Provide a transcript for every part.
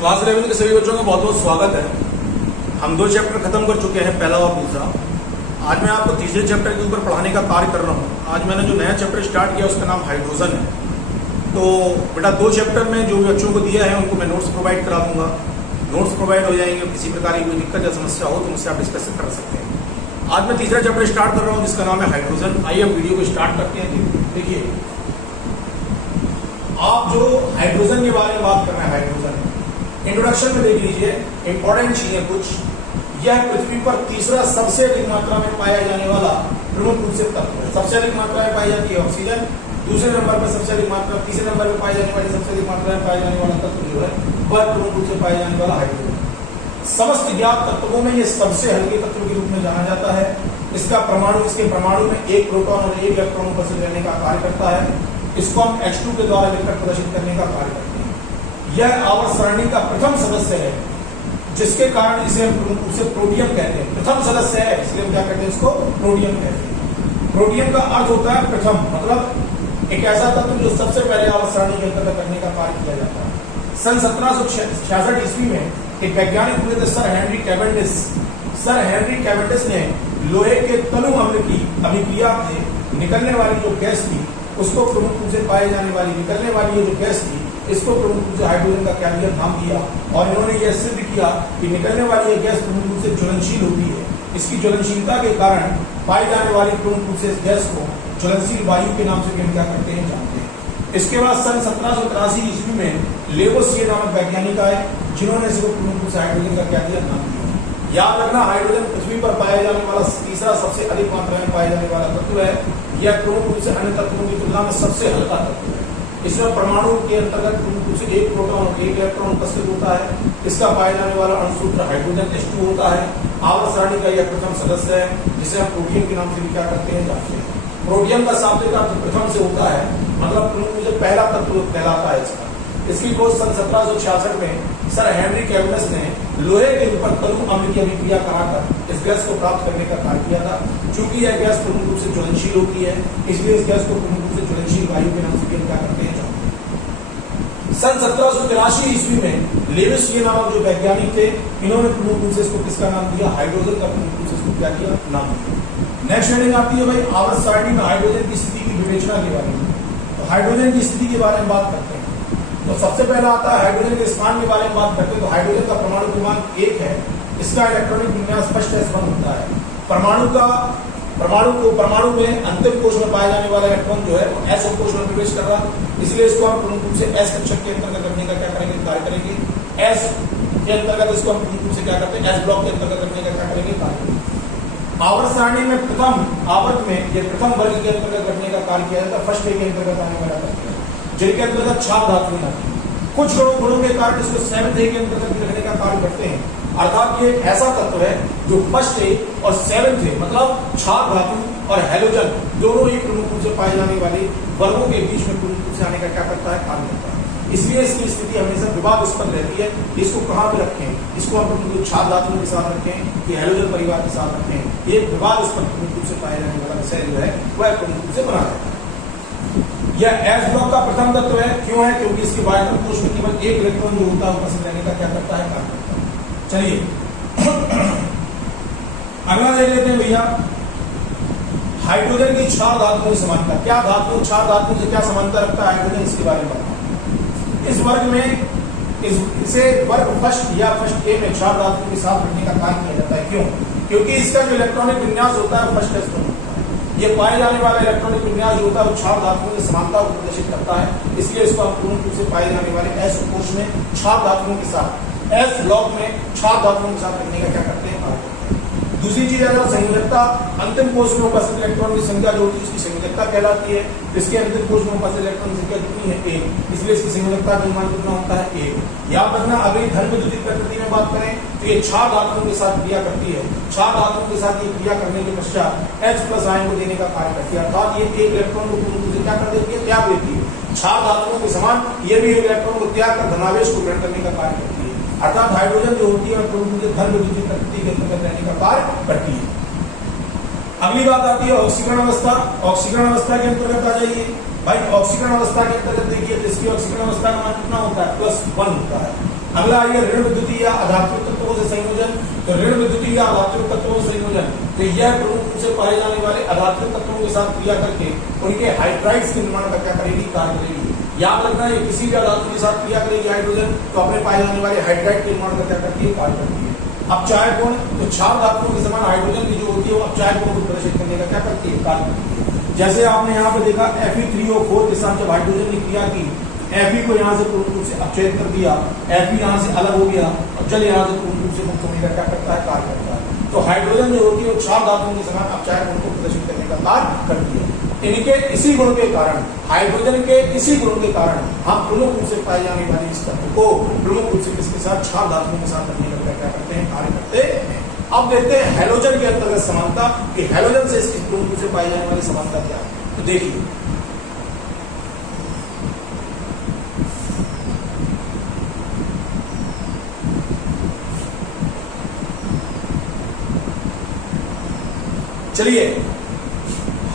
Class 11 के सभी बच्चों का बहुत बहुत स्वागत है। हम 2 चैप्टर खत्म कर चुके हैं, पहला और दूसरा। आज मैं आपको तीसरे चैप्टर के ऊपर पढ़ाने का कार्य कर रहा हूँ। आज मैंने जो नया चैप्टर स्टार्ट किया उसका नाम हाइड्रोजन है। तो बेटा 2 चैप्टर में जो बच्चों को दिया है उनको मैं नोट्स प्रोवाइड करा दूंगा। नोट्स प्रोवाइड हो जाएंगे, किसी प्रकार की कोई दिक्कत या समस्या हो तो मुझसे आप डिस्कस कर सकते हैं। आज मैं तीसरा चैप्टर स्टार्ट कर रहा हूँ जिसका नाम है हाइड्रोजन। आइए हम वीडियो को स्टार्ट करते हैं। देखिए, आप जो हाइड्रोजन के बारे में बात कर रहे हैं, हाइड्रोजन इंट्रोडक्शन में देख लीजिए, इंपॉर्टेंट चीजें कुछ। यह पृथ्वी पर तीसरा सबसे अधिक मात्रा में पाया जाने वाला प्रमुख रूप से तत्व है। सबसे अधिक मात्रा में पाई जाती है ऑक्सीजन, दूसरे नंबर पर सबसे अधिक मात्रा, तीसरे नंबर पर पाई जाने वाली सबसे अधिक मात्रा में पाया जाने वाला तत्व जो है वह प्रमुख रूप से पाया जाने वाला हाइड्रोजन। समस्त ज्ञात तत्वों में यह सबसे हल्के तत्व के रूप में जाना जाता है। इसके परमाणु में एक प्रोटॉन और एक इलेक्ट्रॉन उपस्थित रहने का कार्य करता है। इसको हम H2 के द्वारा लिखकर प्रदर्शित करने का कार्य करते हैं। यह आवर्त सारणी का प्रथम सदस्य है, जिसके कारण इसे हम उसे प्रोटियम कहते हैं। प्रथम सदस्य है इसलिए हम क्या कहते हैं, इसको प्रोटियम कहते हैं। प्रोटियम का अर्थ होता है प्रथम, मतलब एक ऐसा तत्व जो सबसे पहले आवर्त सारणी के अंतर्गत करने का कार्य किया जाता है। सन 1766 ईस्वी में एक वैज्ञानिक हुए थे sir Henry Cavendish. Sir Henry Cavendish ने लोहे के तनु अम्ल की अभिक्रिया से निकलने वाली जो गैस थी उसको प्रमुख रूप से पाए जाने वाली निकलने वाली ये जो गैस थी इसको प्रमुख रूप से हाइड्रोजन का क्या दिया, नाम दिया। और इन्होंने यह सिद्ध किया कि निकलने वाली यह गैस प्रमुख रूप से ज्वलनशील होती है। इसकी ज्वलनशीलता के कारण पाई जाने वाली प्रमुख रूप से गैस को ज्वलनशील वायु के नाम से हम क्या करते हैं, जानते हैं। इसके बाद सन 1783 ईस्वी में लेवोसियर नामक वैज्ञानिक आए जिन्होंने इसको प्रमुख रूप से हाइड्रोजन का क्या दिया, नाम दिया। याद रखना, हाइड्रोजन पृथ्वी पर पाया जाने वाला तीसरा सबसे अधिक मात्रा में पाया जाने वाला तत्व है। यह प्रमुख रूप से अन्य तत्वों की तुलना में सबसे हल्का तत्व है। इसमें परमाणु के अंतर्गत प्रमुख रूप से एक प्रोटॉन और एक इलेक्ट्रॉन उपस्थित होता है। इसका पाए जाने वाला अणुसूत्र हाइड्रोजन H2 होता है। आवर्त सारणी का यह प्रथम सदस्य है जिसे हम प्रोटियम के नाम से भी क्या करते हैं, जानते हैं। प्रोटियम का शाब्दिक अर्थ प्रथम से होता है, मतलब प्रमुख रूप से पहला तत्व कहलाता है इसका। इसकी खोज सन 1766 में सर हेनरी कैवेंडिश ने लोहे के ऊपर तनु अम्ल की अभिक्रिया कराकर इस गैस को प्राप्त करने का कार्य किया था। चूंकि यह गैस प्रमुख रूप से ज्वलनशील होती है इसलिए इस गैस को प्रमुख रूप से ज्वलनशील वायु के नाम से क्या करते हैं, जानते हैं। सन 1783 ईस्वी में लेविसियर नामक जो वैज्ञानिक थे इन्होंने प्रमुख रूप से इसको किसका नाम दिया, हाइड्रोजन का प्रमुख रूप से इसको क्या किया, नाम दिया। नेक्स्ट हेडिंग आती है भाई आवर्त सारणी में हाइड्रोजन की स्थिति की विवेचना के बारे में। तो हाइड्रोजन की स्थिति के बारे में बात करते हैं। तो सबसे पहला आता है हाइड्रोजन के स्थान के बारे में बात करते हैं। तो हाइड्रोजन का परमाणु क्रमांक 1 है। इसका इलेक्ट्रॉनिक विन्यास फर्स्ट S1 होता है। परमाणु में अंतिम कोश में पाए जाने वाला इलेक्ट्रॉन जो है वो S कोश में प्रवेश कर रहा है, इसलिए इसको हम प्रमुख रूप से S कक्षक के अंतर्गत रखने का क्या करेंगे, कार्य करेंगे। S के अंतर्गत इसको हम प्रमुख रूप से क्या करते हैं, S ब्लॉक के अंतर्गत रखने का क्या करेंगे, कार्य करेंगे। आवर्त सारणी में प्रथम आवर्त में ये प्रथम वर्ग के अंतर्गत रखने का कार्य किया जाता है। फर्स्ट के अंतर्गत आने वाला तत्व जिनके अंतर्गत क्षार धातुएं आती हैं। कुछ गुणों के कारण इसको 7th के अंतर्गत रखने का कार्य करते हैं। अर्थात ये ऐसा तत्व है जो फर्स्ट ए और 7th ए मतलब क्षार धातु और हैलोजन दोनों ही प्रमुख रूप से पाए जाने वाले वर्गों के बीच में प्रमुख रूप से आने का क्या करता है, कार्य करता है। इसलिए इसकी स्थिति हमेशा विवादास्पद रहती है। इसको कहाँ पे रखें, इसको हम प्रमुख रूप क्षार धातुओं के साथ रखें कि हैलोजन परिवार के साथ रखें। ये विवादास्पद प्रमुख रूप से पाए जाने वाला विषय जो है वह प्रमुख रूप से बना रहता है। यह S ब्लॉक का प्रथम तत्व है। क्यों है, क्योंकि इसके वायु कोश में केवल एक इलेक्ट्रॉन जो होता है उपस्थित रहने का क्या करता है, कार्य करता है। चलिए अगला देख लेते हैं भैया, हाइड्रोजन की क्षार धातुओं की समानता। क्या धातु क्षार धातु से क्या समानता रखता है हाइड्रोजन, इसके बारे में बताओ। इस वर्ग में इसे वर्ग फर्स्ट या फर्स्ट ए में क्षार धातु के साथ रखने का कार्य किया जाता है। क्यों, क्योंकि इसका जो इलेक्ट्रॉनिक विन्यास होता है फर्स्ट S1 होता है। ये पाए जाने वाला इलेक्ट्रॉनिक विन्यास जो होता है वो क्षार धातुओं की समानता को प्रदर्शित करता है। इसलिए इसको हम पूर्ण रूप से पाए जाने वाले S कोश में क्षार धातुओं के साथ, S ब्लॉक में क्षार धातुओं के साथ रखने का क्या करते हैं, कार्य करते हैं। दूसरी चीज अगर संयोजकता, अंतिम कोश में उपस्थित इलेक्ट्रॉन की संख्या जो होती है उसकी संयोजकता कहलाती है। इसके अंतिम कोश में उपस्थित इलेक्ट्रॉन की संख्या कितनी है, 1, इसलिए इसकी संयोजकता का मान कितना होता है, 1। याद रखना, अगली धन विद्युतीय प्रकृति में बात करें तो ये क्षार धातुओं के साथ क्रिया करती है। क्षार धातुओं के साथ ये क्रिया करने के पश्चात H+ आयन को देने का कार्य करती है। अर्थात ये एक इलेक्ट्रॉन को पूर्ण रूप से क्या कर देती है, त्याग देती है। क्षार धातुओं के समान ये भी एक इलेक्ट्रॉन को त्याग कर धनावेश को ग्रहण करने का कार्य करती है। अर्थात हाइड्रोजन जो होती है पूर्ण रूप से धन विद्युतीय प्रकृति के अंतर्गत रहने का कार्य करती है। अगली बात आती है ऑक्सीकरण अवस्था। ऑक्सीकरण अवस्था के अंतर्गत आ जाइए भाई। ऑक्सीकरण अवस्था के अंतर्गत देखिए तो इसकी ऑक्सीकरण अवस्था का मान कितना होता है, +1 होता है। अगला आइए ऋण विद्युतीय या अधात्विक तत्वों से संयोजन। तो ऋण विद्युतीय या अधात्विक तत्वों से संयोजन, तो यह प्रमुख रूप से पाए जाने वाले अधात्विक तत्वों के साथ क्रिया करके उनके हाइड्राइड्स के निर्माण का क्या करेगी, कार्य करेगी। याद रखना है किसी भी अधातु के साथ क्रिया करेगी हाइड्रोजन, तो अपने पाए जाने वाले हाइड्राइड के निर्माण का क्या करती है, कार्य करती है। अपचायक गुण, तो क्षार धातुओं के समान हाइड्रोजन की जो होती है वो अपचायक गुण को प्रदर्शित करने का क्या करती है, कार्य करती है। जैसे आपने यहाँ पे देखा Fe3O4 के साथ जब हाइड्रोजन ने क्रिया की, Fe को यहाँ से पूर्ण रूप से अपचयित कर दिया, Fe यहाँ से अलग हो गया और जल यहाँ से पूर्ण रूप से मुक्त होने का क्या करता है, कार्य करता है। तो हाइड्रोजन जो होती है वो क्षार धातुओं के समान अपचायक गुण को प्रदर्शित करने का कार्य करती है। इनके इसी गुण के कारण, हाइड्रोजन के इसी गुण के कारण हम प्रमुख रूप से पाए जाने वाले इस तत्व को प्रमुख रूप से किसके साथ, क्षार धातुओं के साथ रखने का क्या करते हैं, कार्य करते हैं। अब देखते हैं हैलोजन के अंतर्गत समानता कि हैलोजन से इसकी प्रमुख रूप से पाई जाने वाली समानता क्या है। तो देखिए चलिए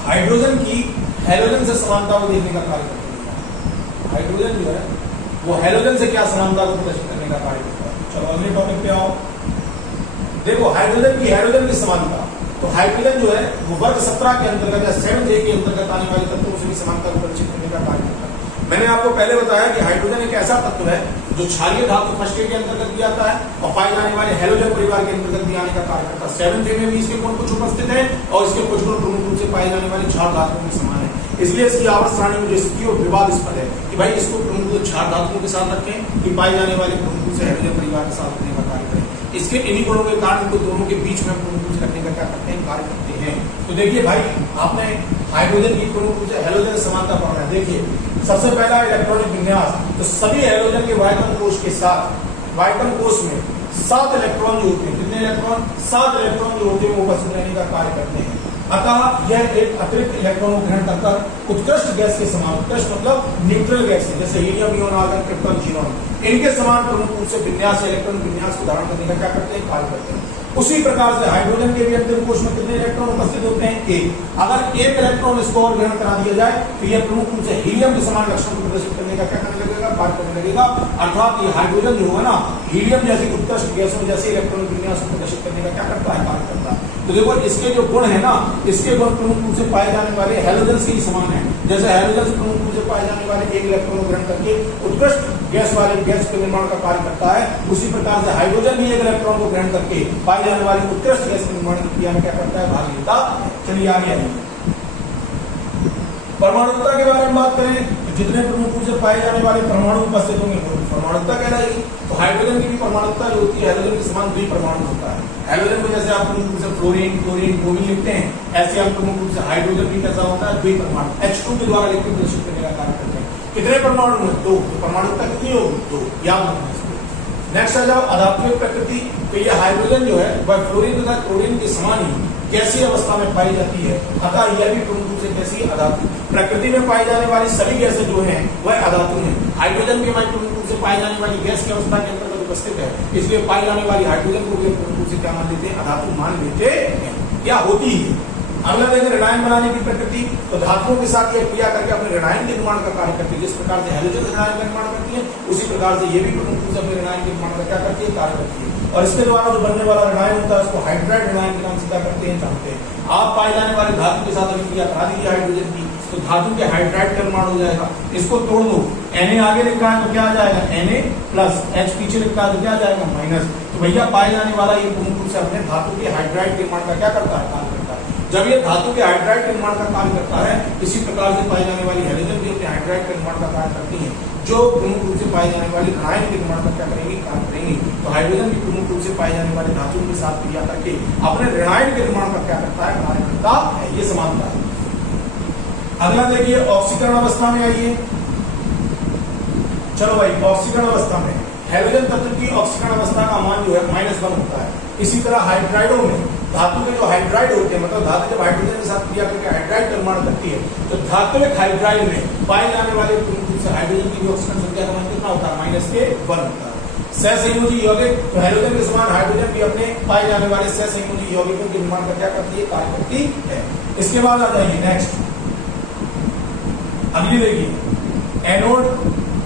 हाइड्रोजन की हैलोजन से समानता को देखने का कार्य करते हैं। हाइड्रोजन जो है वो हैलोजन से क्या समानता को प्रदर्शित करने का कार्य करता है। चलो अगले टॉपिक पे आओ। देखो हाइड्रोजन की हैलोजन की समानता, तो हाइड्रोजन जो है वो वर्ग 17 के अंतर्गत या 7J के अंतर्गत आने वाले तत्वों से भी समानता को प्रदर्शित करने का कार्य करता है। मैंने आपको पहले बताया कि हाइड्रोजन एक ऐसा तत्व है जो क्षारीय धातु फर्स्ट के अंतर्गत भी आता है और पाए जाने वाले हैलोजन परिवार के अंतर्गत भी आने का कार्य करता है। 7J में भी इसके गुण कुछ उपस्थित है और इसके कुछ गुण प्रमुख रूप से पाए जाने वाले क्षार धातुओं के समान है। इसलिए इसकी आवर्त सारणी में जो स्थिति और विवादास्पद है कि भाई इसको प्रमुख रूप से क्षार धातुओं के साथ रखें कि पाए जाने वाले प्रमुख रूप से हैलोजन परिवार के साथ रखने का कार्य करें। इसके इन्हीं गुणों के कारण इनको दोनों के बीच में प्रमुख रूप से रखने का क्या करते हैं, कार्य करते हैं। तो देखिए भाई आपने हाइड्रोजन की प्रमुख रूप से हैलोजन समानता पढ़ना है। देखिए सबसे पहला इलेक्ट्रॉनिक विन्यास, तो सभी हैलोजन के वाइटम कोष के साथ, वाइटम कोष में 7 इलेक्ट्रॉन जो होते हैं, कितने इलेक्ट्रॉन, 7 इलेक्ट्रॉन जो होते हैं वो उपस्थित रहने का कार्य करते हैं। अतः यह एक अतिरिक्त इलेक्ट्रॉन को ग्रहण कर उत्कृष्ट गैस के समान, उत्कृष्ट मतलब न्यूट्रल गैस है, जैसे helium, neon, argon, krypton, xenon, इनके समान प्रमुख रूप से विन्यास, इलेक्ट्रॉन विन्यास को धारण करने का क्या करते हैं, कार्य करते हैं। उसी प्रकार से हाइड्रोजन के भी अंतिम कोष में कितने इलेक्ट्रॉन उपस्थित होते हैं, एक। अगर एक इलेक्ट्रॉन इसको और ग्रहण करा दिया जाए तो यह प्रमुख रूप से हीलियम के समान लक्षण को प्रदर्शित करने का क्या करने लगेगा, कार्य करने लगेगा। अर्थात ये हाइड्रोजन जो है ना, हीलियम जैसी उत्कृष्ट गैसों जैसे इलेक्ट्रॉन विन्यास को प्रदर्शित करने का क्या करता है, कार्य करता है। तो देखो इसके जो गुण है ना, इसके गुण प्रमुख रूप से पाए जाने वाले हैलोजन से ही समान है। जैसे हैलोजन से प्रमुख रूप से पाए जाने वाले एक इलेक्ट्रॉन को ग्रहण करके उत्कृष्ट गैस वाले गैस के निर्माण का कार्य करता है, उसी प्रकार से हाइड्रोजन भी एक इलेक्ट्रॉन को ग्रहण करके पाई जाने वाली उत्कृष्ट गैस के निर्माण की क्रिया में क्या करता है, भाग लेता है। चलिए आगे आइए, परमाणुता के बारे में बात करें तो जितने प्रमुख रूप से पाए जाने वाले परमाणु उपस्थित होंगे परमाणुता कहलाएगी। तो हाइड्रोजन की भी परमाणुता जो होती है हैलोजन के समान द्विपरमाणु होता है। हैलोजन को जैसे आप प्रमुख रूप से फ्लोरीन, क्लोरीन, ब्रोमीन लिखते हैं, ऐसे हम प्रमुख रूप से हाइड्रोजन भी कैसा होता है, द्विपरमाणु, H2 के द्वारा लिखकर प्रदर्शित करने का कार्य करते हैं। कितने परमाणु हैं, 2। तो परमाणुता कितनी होगी, 2, याद रखना इसको। नेक्स्ट आ जाओ अधात्विक प्रकृति, तो ये हाइड्रोजन जो है वह फ्लोरीन तथा क्लोरीन के समान ही गैसीय अवस्था में पाई जाती है। अतः यह भी प्रमुख रूप से गैसीय अधातु, प्रकृति में पाई जाने वाली सभी गैसें जो हैं वह अधातु हैं। हाइड्रोजन भी हमारी प्रमुख रूप से पाई जाने वाली गैस की अवस्था के अंतर्गत उपस्थित है, इसलिए पाई जाने वाली हाइड्रोजन को भी प्रमुख रूप से क्या मान लेते हैं, अधातु मान लेते हैं, क्या होती है। अगला देखें ऋणायन बनाने की प्रकृति, तो धातुओं के साथ यह क्रिया करके अपने ऋणायन के निर्माण का कार्य करती है। जिस प्रकार से हैलोजन ऋणायन का निर्माण करती है, उसी प्रकार से ये भी प्रमुख रूप से अपने ऋणायन के निर्माण का क्या करती है, कार्य करती है। और इसके द्वारा जो बनने वाला ऋणायन होता है उसको हाइड्राइड ऋणायन के नाम से क्या करते हैं, जानते हैं। आप पाए जाने वाले धातु के साथ अभी क्रिया करा दीजिए हाइड्रोजन की, तो धातु के हाइड्राइड का निर्माण हो जाएगा। इसको तोड़ दो, Na आगे लिखा है तो क्या आ जाएगा, Na प्लस, H पीछे लिखा है तो क्या आ जाएगा, माइनस। तो भैया पाए जाने वाला ये प्रमुख रूप से अपने धातु के हाइड्राइड के निर्माण का क्या करता है, कार्य करता है। जब ये धातु के हाइड्राइड के निर्माण का कार्य करता है, इसी प्रकार से पाई जाने वाली हैलोजन भी अपने हाइड्राइड के निर्माण का कार्य करती है, जो प्रमुख रूप से पाई जाने वाली ऋणायन के निर्माण का क्या करेंगी, कार्य करेंगी। तो हाइड्रोजन भी प्रमुख रूप से पाई जाने वाले धातुओं के साथ क्रिया करके अपने ऋणायन के निर्माण का क्या करता है, कार्य करता है। ये समानता है। अगला देखिए ऑक्सीकरण अवस्था में आइए। चलो भाई ऑक्सीकरण अवस्था में हैलोजन तत्व की ऑक्सीकरण अवस्था का मान जो है -1 होता है। इसी तरह हाइड्राइडों में धातु के जो हाइड्राइड होते हैं, मतलब धातु जब हाइड्रोजन के साथ क्रिया करके हाइड्राइड का निर्माण करती है, तो धात्विक हाइड्राइड में पाए जाने वाले प्रमुख रूप से हाइड्रोजन की ऑक्सीकरण संख्या का मान कितना होता है, -1 होता है। सहसंयोजी यौगिक, तो हैलोजन के समान हाइड्रोजन भी अपने पाए जाने वाले सहसंयोजी यौगिकों के निर्माण का क्या करती है, कार्य करती है। इसके बाद आ जाइए नेक्स्ट, अगली देखिए एनोड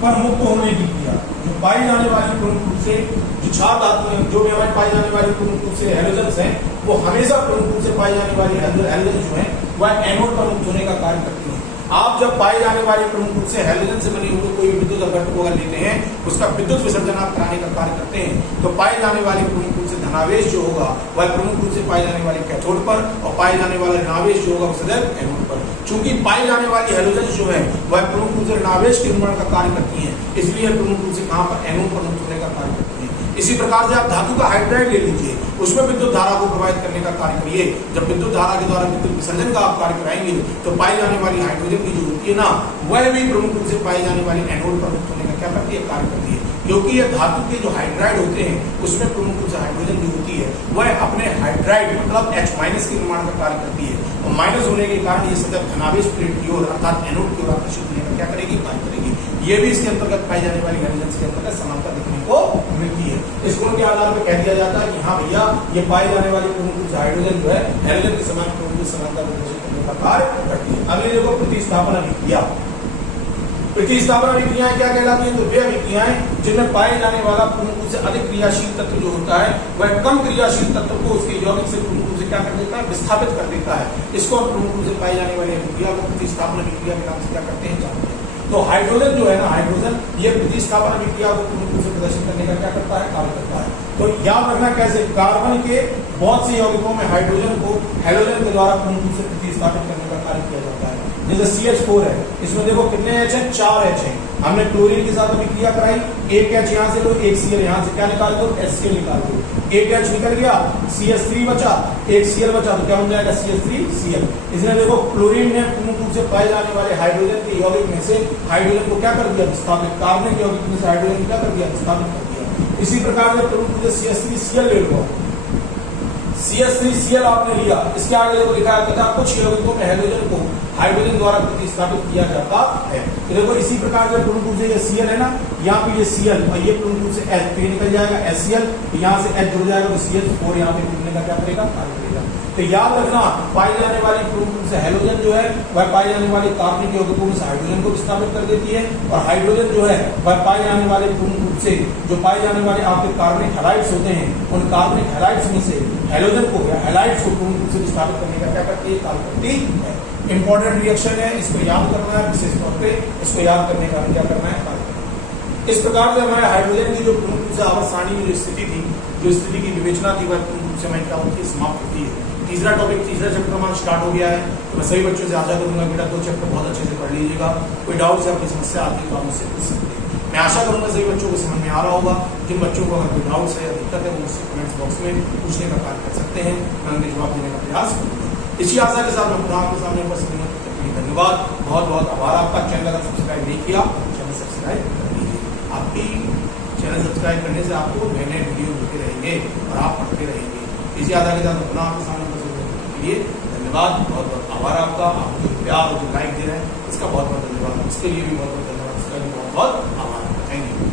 पर मुक्त होने की क्रिया, जो पाई जाने वाली प्रमुख रूप से जो क्षार धातु है, जो भी हमारी पाई जाने वाली प्रमुख रूप से हैलोजेंस हैं, वो हमेशा प्रमुख रूप से पाई जाने वाली हैलोजन जो है वह एनोड पर मुक्त होने का कार्य करती है। आप जब पाए जाने वाले प्रमुख रूप से हैलोजन से बने हुए कोई विद्युत घटक को अगर लेते हैं, उसका विद्युत विसर्जन आप कराने का कार्य करते हैं, तो पाए जाने वाले प्रमुख रूप से धनावेश जो होगा वह प्रमुख रूप से पाए जाने वाले कैथोड पर, और पाए जाने वाला ऋणावेश जो होगा सदैव एनोड पर। चूंकि पाई जाने वाली हैलोजन जो है वह प्रमुख रूप से ऋणावेश के निर्माण का कार्य करती है, इसलिए प्रमुख रूप से कहां पर एनोड पर मुक्त होने का कार्य करती है। इसी प्रकार से आप धातु का हाइड्राइड ले लीजिए, उसमें विद्युत धारा को प्रभावित करने का कार्य करिए। जब विद्युत धारा के द्वारा विद्युत विसर्जन का आप कार्य कराएंगे तो पाई जाने वाली हाइड्रोजन की जो होती है ना, वह भी प्रमुख रूप से पाई जाने वाली एनोड पर मुक्त होने का क्या करती है, कार्य करती है। क्योंकि ये धातु के जो हाइड्राइड होते हैं उसमें प्रमुख रूप से हाइड्रोजन जो होती है वह अपने हाइड्राइड मतलब H- के निर्माण का कार्य करती है, और माइनस होने के कारण ये सदैव धनावेश प्लेट की ओर अर्थात एनोड की ओर आकर्षित होने का क्या करेगी, कार्य करेगी। ये भी इसके अंतर्गत पाई जाने वाली हैलोजन के अंतर्गत समानता देखने को मिलती है। इस गुण के आधार पर कह दिया जाता है कि हाँ भैया ये पाई जाने वाली प्रमुख रूप से हाइड्रोजन जो है हैलोजन के समान प्रमुख रूप से समानता प्रदर्शित करने का कार्य करती है। अगले देखो प्रतिस्थापन अभिक्रिया। प्रतिस्थापन अभिक्रियाएं क्या कहलाती हैं, तो वे अभिक्रियाएं जिनमें पाए जाने वाला प्रमुख रूप से अधिक क्रियाशील तत्व जो होता है वह कम क्रियाशील तत्व को उसके यौगिक से प्रमुख रूप से क्या कर देता है, विस्थापित कर देता है। इसको हम प्रमुख रूप से पाई जाने वाली अभिक्रिया को प्रतिस्थापन अभिक्रिया के नाम से क्या करते हैं, जानते हैं। तो हाइड्रोजन जो है ना, हाइड्रोजन ये प्रतिस्थापन अभिक्रिया को प्रमुख रूप से प्रदर्शित करने का क्या करता है, कार्य करता है। तो याद रखना कैसे, कार्बन के बहुत से यौगिकों में हाइड्रोजन को हैलोजन के द्वारा प्रमुख रूप से प्रतिस्थापित करने का कार्य किया जाता है। जैसे CH4 है, इसमें देखो कितने H हैं, 4 H हैं। हमने क्लोरीन के साथ अभिक्रिया कराई, एक H यहाँ से लो, एक Cl यहाँ से क्या निकाल दो, HCl निकाल दो, एक H निकल गया, CH3 बचा, एक Cl बचा, तो क्या बन जाएगा CH3Cl। इसलिए देखो क्लोरीन ने प्रमुख रूप से पाए जाने वाले हाइड्रोजन के यौगिक में से हाइड्रोजन को क्या कर दिया, विस्थापित। कार्बन के यौगिक में से हाइड्रोजन क्या कर दिया, विस्थापित कर दिया। इसी प्रकार से प्रमुख रूप से CH3Cl ले लो, CH3Cl आपने लिया, इसके आगे देखो लिखा है तथा कुछ यौगिकों में हैलोजन को हाइड्रोजन द्वारा प्रतिस्थापित किया जाता है। तो देखो इसी प्रकार से प्रमुख रूप से ये Cl है ना, यहाँ पे ये Cl और ये प्रमुख रूप से H तो निकल जाएगा HCl, यहाँ से H जुड़ जाएगा तो CH4 यहाँ पे जुड़ने का क्या करेगा, कार्य करेगा। तो याद रखना पाई जाने वाली प्रमुख रूप से हैलोजन जो है वह पाई जाने वाली कार्बनिक यौगिकों में से हाइड्रोजन को विस्थापित कर देती है, और हाइड्रोजन जो है वह पाई जाने वाले प्रमुख रूप से जो पाए जाने वाले आपके कार्बनिक हैलाइड्स होते हैं उन कार्बनिक हैलाइड्स में से हैलोजन को या हैलाइड्स को प्रमुख रूप से विस्थापित करने का क्या करती है, कार्य करती है। इंपॉर्टेंट रिएक्शन है, इसको याद करना है, विशेष तौर पे इसको याद करने का क्या करना है, कार्य करना है। इस प्रकार से हमारे हाइड्रोजन की जो प्रमुख रूप से आवर्त सारणी में जो स्थिति थी, जो स्थिति की विवेचना थी वह प्रमुख रूप से हमारी क्या होती है, समाप्त होती है। तीसरा टॉपिक, तीसरा चैप्टर हमारा स्टार्ट हो गया है। तो मैं सभी बच्चों से आशा करूंगा बेटा 2 चैप्टर बहुत अच्छे से पढ़ लीजिएगा। कोई डाउट से आपकी समस्या आती है तो आप मुझसे पूछ सकते हैं। मैं आशा करूंगा सभी बच्चों को समझ में आ रहा होगा। जिन बच्चों को अगर कोई डाउट्स है या दिक्कत है वो मुझसे कमेंट्स बॉक्स में पूछने का कार्य कर सकते हैं, मैं उन्हें जवाब देने का प्रयास करूंगा। इसी आशा के साथ मैं पुनः आपके सामने उपस्थित हूं। धन्यवाद, बहुत बहुत आभार आपका। चैनल अगर सब्सक्राइब नहीं किया चैनल सब्सक्राइब कर लीजिए। आपकी चैनल सब्सक्राइब करने से आपको नए नए वीडियो मिलते रहेंगे और आप पढ़ते रहेंगे। इसी आशा के साथ पुनः आपके सामने उपस्थित लिए धन्यवाद, बहुत बहुत आभार आपका। आप जो प्यार और जो लाइक दे रहे हैं इसका बहुत बहुत धन्यवाद, इसके लिए भी बहुत बहुत धन्यवाद, इसका भी बहुत बहुत आभार। Thank you.